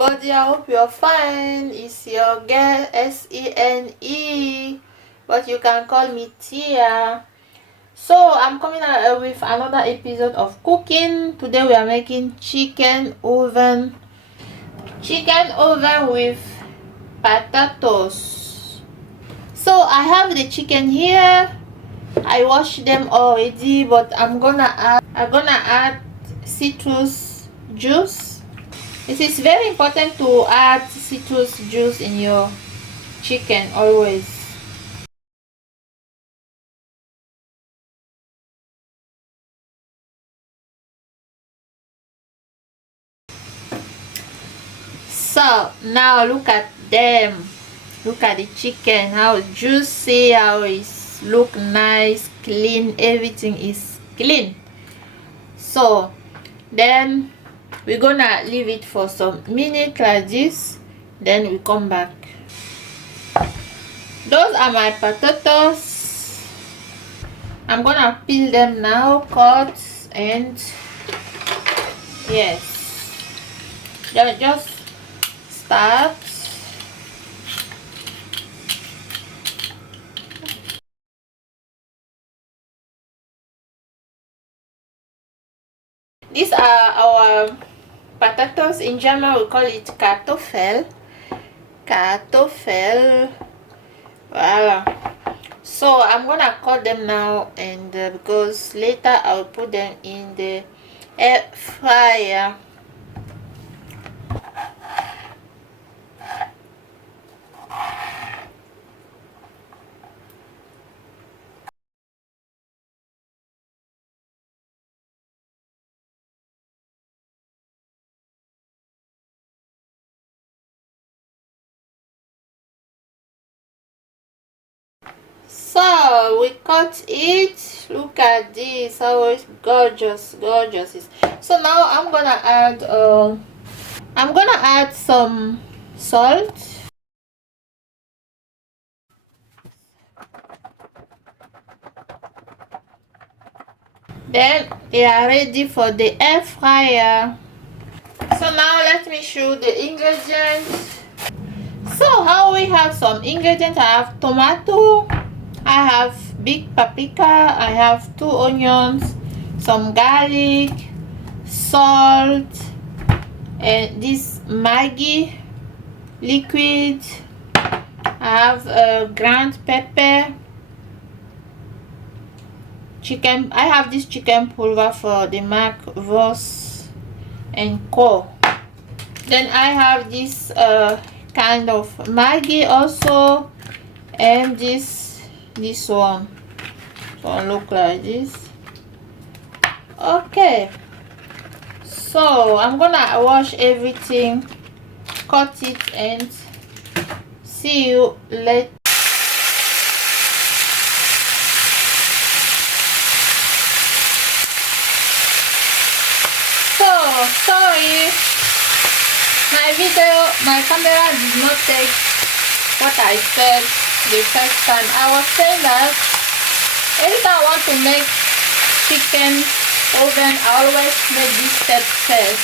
everybody, I hope you're fine. It's your girl SENE, but you can call me Thea. So I'm coming out with another episode of cooking. Today we are making chicken oven with potatoes. So I have the chicken here. I washed them already, but I'm gonna add citrus juice. It is very important to add citrus juice in your chicken always. So now look at them. Look at the chicken, how juicy, how it look nice, clean, everything is clean. So then we're gonna leave it for some minutes like this, then we come back. Those are my potatoes. I'm gonna peel them now, cut, and yes, just start. These are our potatoes. In German we call it Kartoffel. Voila. So I'm gonna cut them now, and because later I'll put them in the air fryer. So we cut it. Look at this, how it's gorgeous. So now I'm gonna add some salt. Then they are ready for the air fryer. So now let me show the ingredients. So how we have some ingredients: I have tomato, I have big paprika, I have 2 onions, some garlic, salt, and this Maggi liquid. I have ground pepper, chicken. I have this chicken pulver for the Mac Vos and Co. Then I have this kind of Maggi also, and this one. So look like this. Okay, so I'm gonna wash everything, cut it, and see you later. So sorry, my camera did not take what I said the first time. I was saying that every time I want to make chicken oven, I always make this step first.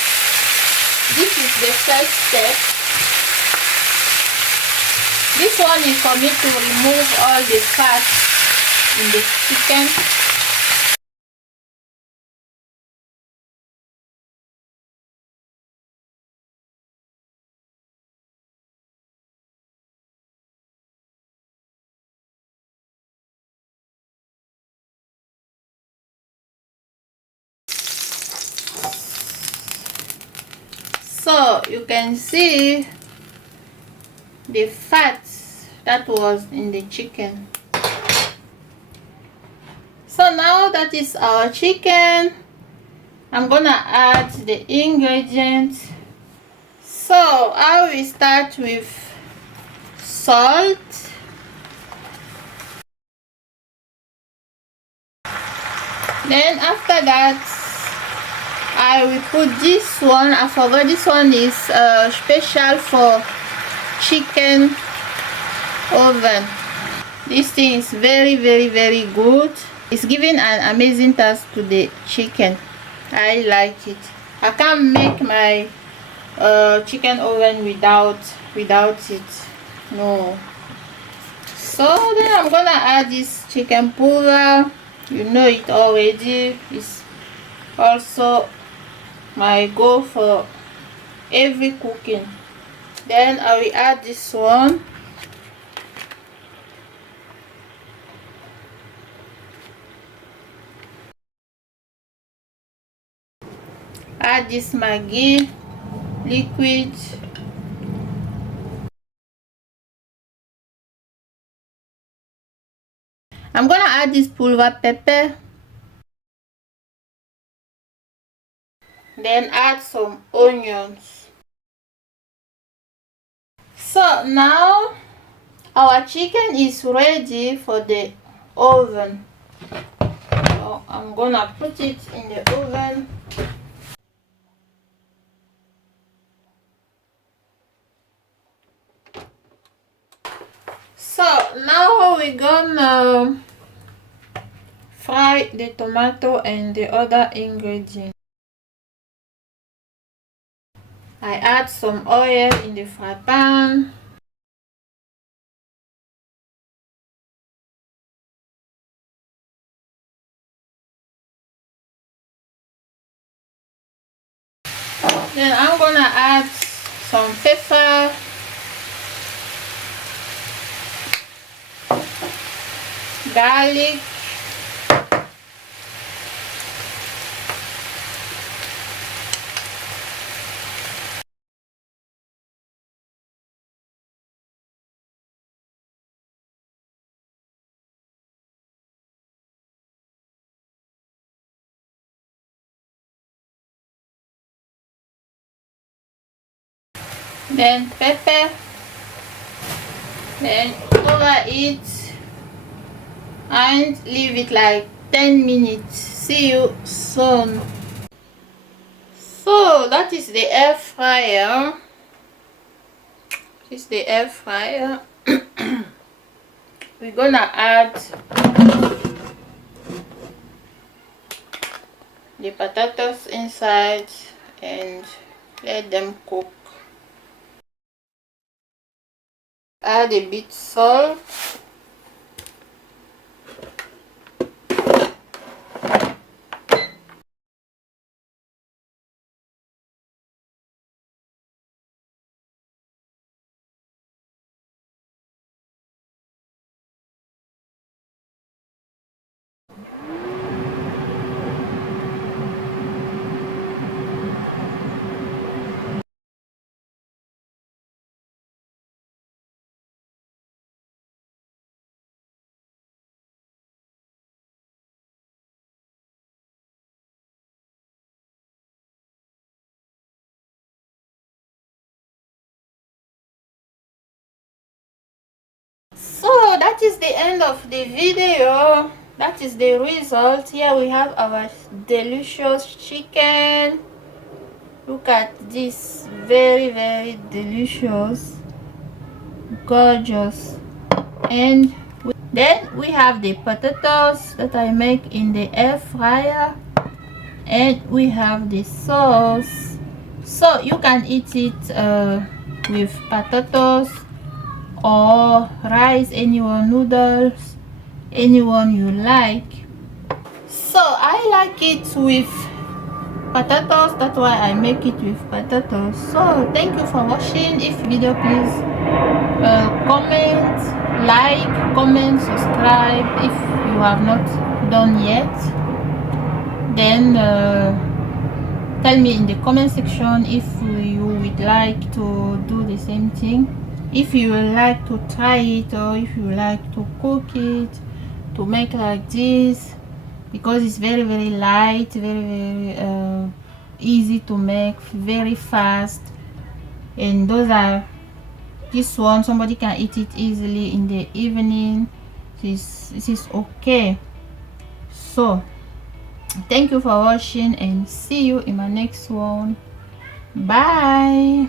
This is the first step. This one is for me to remove all the fat in the chicken. So you can see the fat that was in the chicken. So now that is our chicken, I'm gonna add the ingredients. So I will start with salt. Then after that I will put this one. I forgot, this one is special for chicken oven. This thing is very good. It's giving an amazing taste to the chicken. I like it. I can make my chicken oven without it. No. So then I'm gonna add this chicken pulver. You know it already. It's also my goal for every cooking. Then I will add this one. Add this Maggi liquid. I'm gonna add this pulver pepper. Then add some onions. So now our chicken is ready for the oven. So I'm gonna put it in the oven. So now we're gonna fry the tomato and the other ingredients. I add some oil in the fry pan. Then I'm gonna add some pepper, garlic, then pepper, then cover it and leave it like 10 minutes. See you soon. So that is the air fryer. This is the air fryer. We're gonna add the potatoes inside and let them cook. Add a bit salt. So that is the end of the video. That is the result. Here we have our delicious chicken. Look at this, very delicious, gorgeous. And then we have the potatoes that I make in the air fryer, and we have the sauce. So you can eat it with potatoes or rice, anyone, noodles, anyone you like. So I like it with potatoes, that's why I make it with potatoes. So thank you for watching. If video, please comment, like, comment, subscribe if you have not done yet. Then tell me in the comment section if you would like to do the same thing, if you would like to try it, or if you would like to cook it, to make like this, because it's very light, very easy to make, very fast. And those are, this one somebody can eat it easily in the evening. This is okay. So thank you for watching and see you in my next one. Bye.